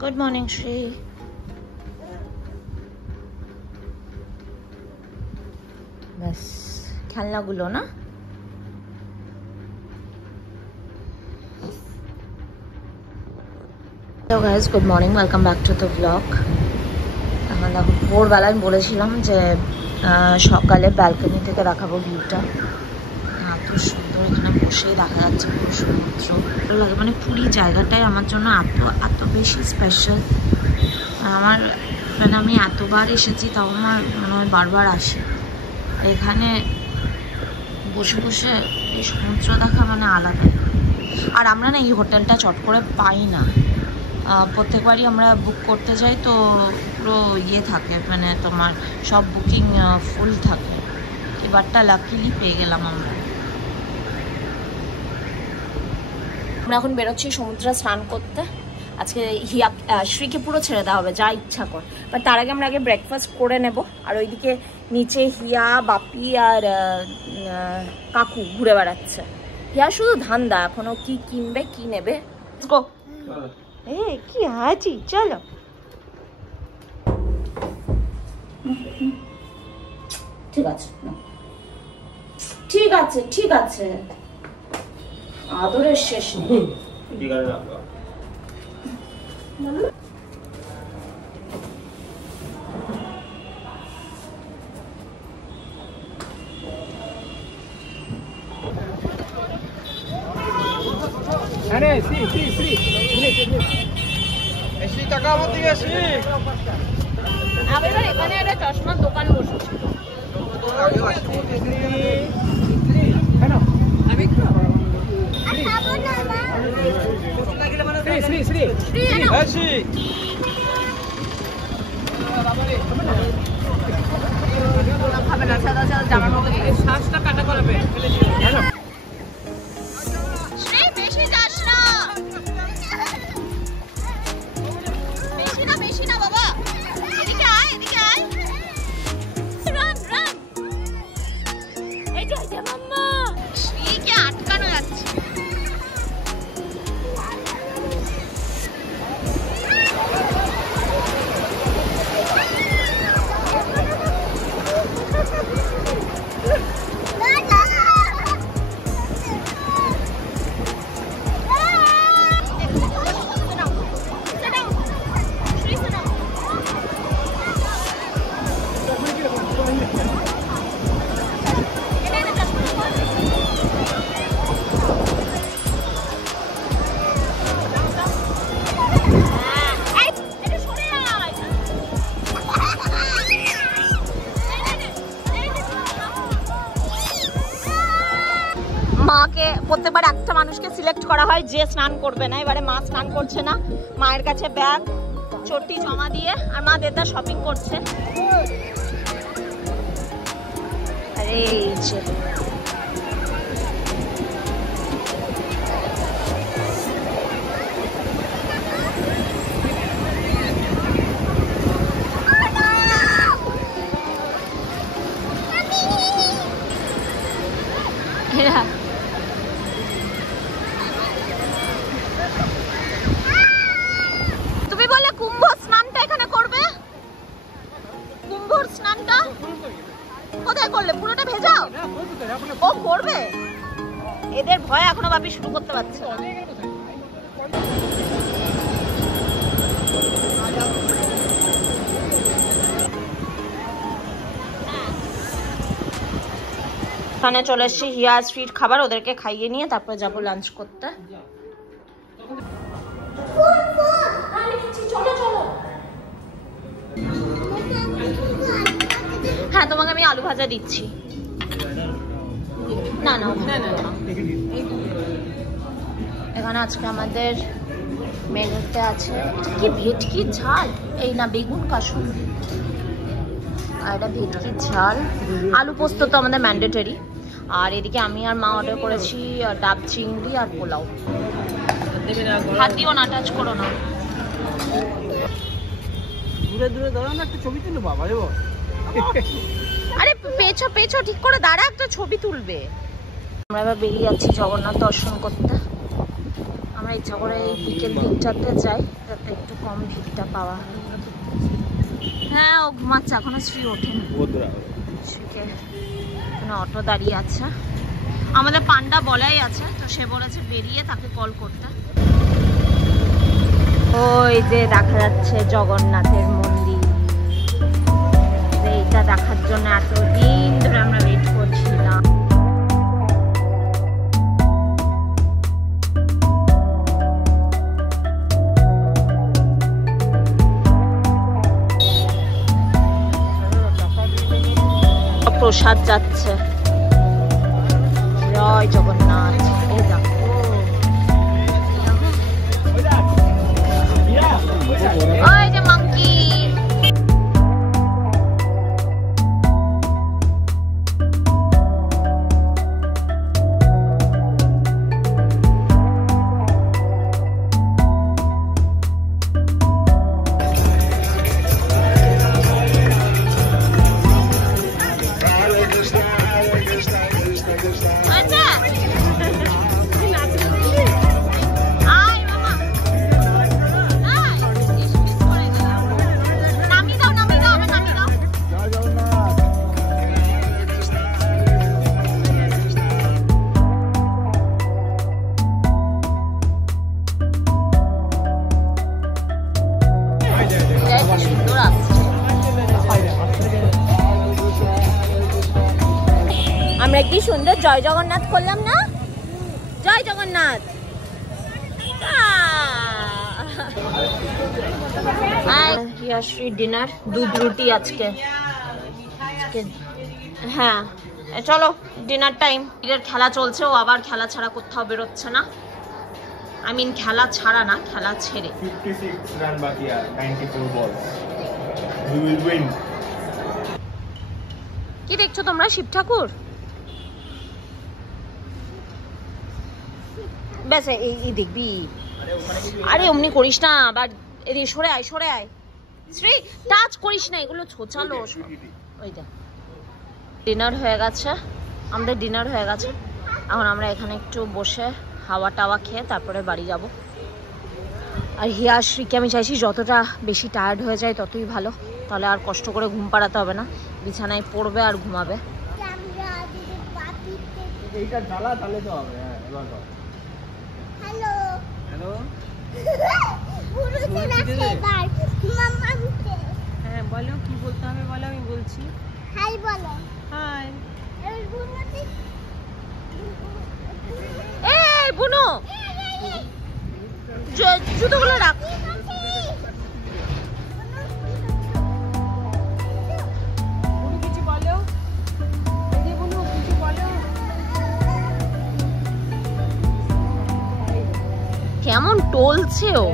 Good morning Shri. ব্যাস খেলনাগুলো না, তো guys good morning, welcome back to the blog. এখন দেখো ভোরবেলা আমি বলেছিলাম যে সকালে ব্যালকনি থেকে দেখাবো ভিউটা। এত সুন্দর, এখানে বসেই দেখা যাচ্ছে পুরো সমুদ্র, ভালো লাগে। মানে পুরী জায়গাটাই আমার জন্য এত এত বেশি স্পেশাল। আমার মানে আমি এতবার এসেছি, তাও আমার মনে হয় বারবার আসি। এখানে বসে বসে এই সমুদ্র দেখা মানে আলাদা। আর আমরা না এই হোটেলটা চট করে পাই না, প্রত্যেকবারই আমরা বুক করতে যাই তো পুরো ইয়ে থাকে, মানে তোমার সব বুকিং ফুল থাকে। এবারটা লাকিলি পেয়ে গেলাম আমরা। এখন বেরোচ্ছি সমুদ্রে স্নান করতে। আজকে শ্রীকে পুরো ছেড়ে দেওয়া হবে, যা ইচ্ছা কর। বাট তার আগে আমরা ব্রেকফাস্ট করে নেব। আর ওইদিকে নিচে হিয়া, বাপি আর কাকু ঘুরে বেড়াচ্ছে। হিয়া শুধু ধান্দা, এখনো কি কিনবে কি নেবে। গো কি আছি, চলো। ঠিক আছে ঠিক আছে ঠিক আছে, আদরের শেষ নেই। আরে শ্রী শ্রী শ্রী এসি টাকা আমার দিকে এসি। আগেরবার এখানে একটা চশমার দোকান বসেছিল। শ্রী শ্রী শ্রী এসি খাবে না, সাদা সাদা জামার মতো শ্বাসটা কাটা করাবে। মাকে প্রত্যেকবার একটা মানুষকে সিলেক্ট করা হয় যে স্নান করবে না। এবারে মা স্নান করছে না, মায়ের কাছে ব্যাগ চটি জমা দিয়ে, আর মা দেদার শপিং করছে। আরে এই যে তুমি বললে কুম্ভ স্নানটা এখানে করবে, কুম্ভর স্নানটা কোথায় করলে? পুরোটা ভেজাও ও করবে। এদের ভয় এখনো বাপি শুরু করতে পারছে না। এখানে চলে এসেছি হিয়া স্ট্রিট খাবার, ওদেরকে খাইয়ে নিয়ে তারপরে যাবো লাঞ্চ করতে। হ্যাঁ তোমাকে আমি আলু ভাজা দিচ্ছি। না না না না, এখানে আজকে আমাদের মেনুতে আছে কি ভেটকি ঝাল, এই না বেগুন কাসুন, আর এটা ভেটকি ঝাল। আলু পোস্ত তো আমাদের ম্যান্ডেটরি। আর এদিকে আমি আর মা অর্ডার করেছি ডাব চিংড়ি আর পোলাও। হাত দিও না, টাচ করো না। দূরে দূরে দাঁড়ান, একটা ছবি তুলো বাবা। আরে পেছো পেছো ঠিক করে দাঁড়া, একটা ছবি তুলবে। আমরা এবার বেরিয়ে যাচ্ছি জগন্নাথ দর্শন করতে। আমরা ইচ্ছা করে এই বিকেল দিকটাতে যাই যাতে একটু কম ভিড়টা পাওয়া। হ্যাঁ ও ঘুমাচ্ছে, এখনো শ্রী ওঠেনি। শ্রীকে এখানে অটো দাঁড়িয়ে আছে, আমাদের পান্ডা বলাই আছে, তো সে বলেছে বেরিয়ে তাকে কল করতে। ওই যে দেখা যাচ্ছে জগন্নাথের মন্দির, এইটা দেখার জন্য এতদিন ধরে আমরা ওয়েট করছিলাম। প্রসাদ যাচ্ছে, জয় জগন্নাথ। এই দেখো ওই যে মাঙ্কি। আমরা কি সুন্দর জয় জগন্নাথ করলাম না? জয় জগন্নাথ। ডিনার দুধ রুটি আজকে। হ্যাঁ চলো ডিনার টাইম। খেলা চলছে, ও আবার খেলা ছাড়া কোথাও বেরোচ্ছে না। আই মিন খেলা ছাড়া না, খেলা ছেড়ে। 56 রান বাকি আর 94 বল। We will win. কি দেখছো তোমরা? শিব ঠাকুর? ব্যাস এই দেখবি। আরে অমনি করিস না, আবার এদিকে সরে আয়, সরে আয়। শ্রী টাচ করিস না, এগুলো ছোচালো। ওই যা ডিনার হয়ে গেছে, আমাদের ডিনার হয়ে গেছে। এখন আমরা এখানে একটু বসে হাওয়া টাওয়া খেয়ে তারপরে বাড়ি যাব। আর হিয়া শ্রীকে আমি চাইছি যতটা বেশি টায়ার্ড হয়ে যায় ততই ভালো, তাহলে আর কষ্ট করে ঘুম পাড়াতে হবে না, বিছানায় পড়বে আর ঘুমাবে। এইটা জ্বালা তাহলে তো হবে। হ্যাঁ এবার দাও। হ্যালো হ্যালো পুরো দিন আসছে মাম্মা দিতে। হ্যাঁ বলো কি বলতে হবে, বলো আমি বলছি। হাই বলো। হাই। এই বুনতি এই বুনু জুতোগুলো রাখ। কিছু বলো, বুনু কিছু বলো। কেমন টলছে ও।